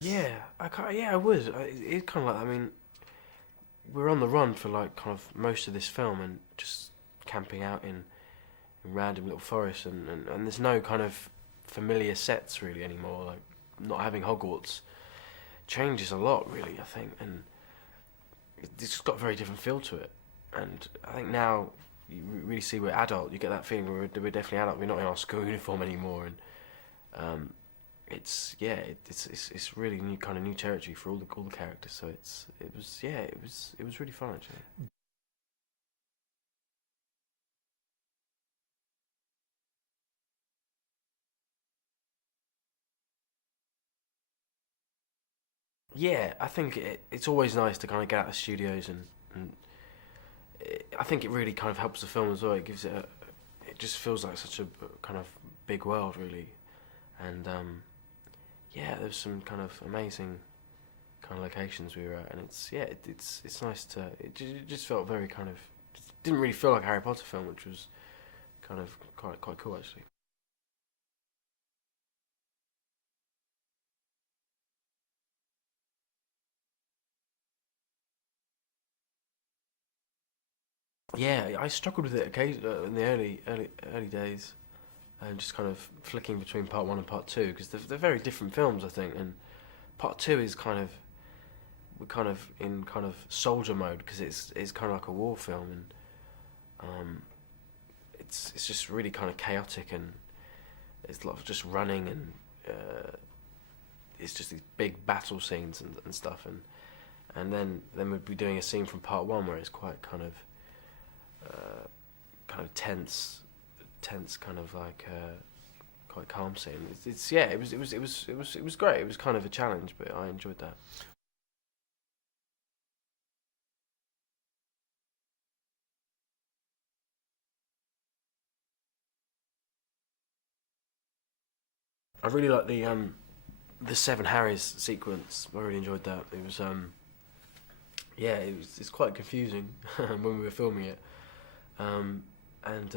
Yeah, I would. It's kind of like, I mean, we're on the run for like kind of most of this film and just camping out in random little forests and there's no kind of familiar sets really anymore. Like not having Hogwarts changes a lot really, I think, and it's just got a very different feel to it. And I think now you really see we're adult. You get that feeling we're definitely adult. We're not in our school uniform anymore, and um, it's really new kind of new territory for all the characters. So it was really fun actually. Yeah, I think it's always nice to kind of get out of studios and I think it really kind of helps the film as well. It gives it just feels like such a kind of big world really, and yeah, there's some kind of amazing kind of locations we were at, and it's nice to it just felt very kind of didn't really feel like a Harry Potter film, which was kind of quite cool actually. Yeah, I struggled with it occasionally in the early days, and just kind of flicking between part one and part two because they're very different films, I think. And part two is kind of we're kind of in kind of soldier mode because it's kind of like a war film, and it's just really kind of chaotic and it's a lot of just running and it's just these big battle scenes and stuff and then we'd be doing a scene from part one where it's quite kind of tense kind of like quite calm scene. It's yeah, it was great. It was kind of a challenge, but I enjoyed that. I really like the Seven Harrys sequence. I really enjoyed that. It was yeah, it's quite confusing when we were filming it. Um, and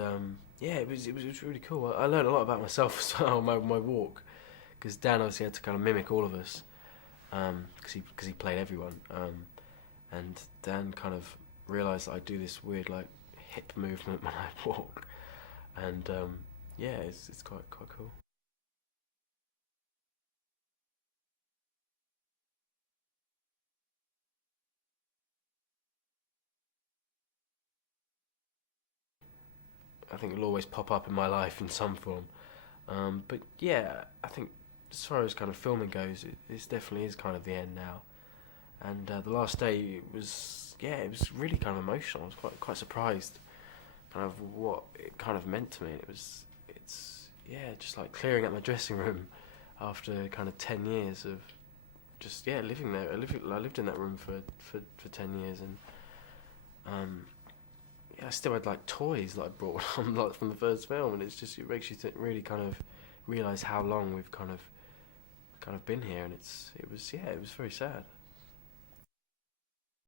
yeah, it was really cool. I learned a lot about myself as well on my walk because Dan obviously had to kind of mimic all of us because he played everyone. And Dan kind of realised that I do this weird like hip movement when I walk, and yeah, it's quite cool. I think it'll always pop up in my life in some form. But yeah, I think as far as kind of filming goes, it definitely is kind of the end now. And the last day was yeah, it was really kind of emotional. I was quite surprised, kind of what it kind of meant to me. It's yeah, just like clearing out my dressing room after kind of 10 years of just yeah living there. I lived in that room for 10 years, and um, yeah, I still had like toys that I brought on like from the first film, and it's just it makes you really kind of realize how long we've kind of been here, and it was yeah, it was very sad.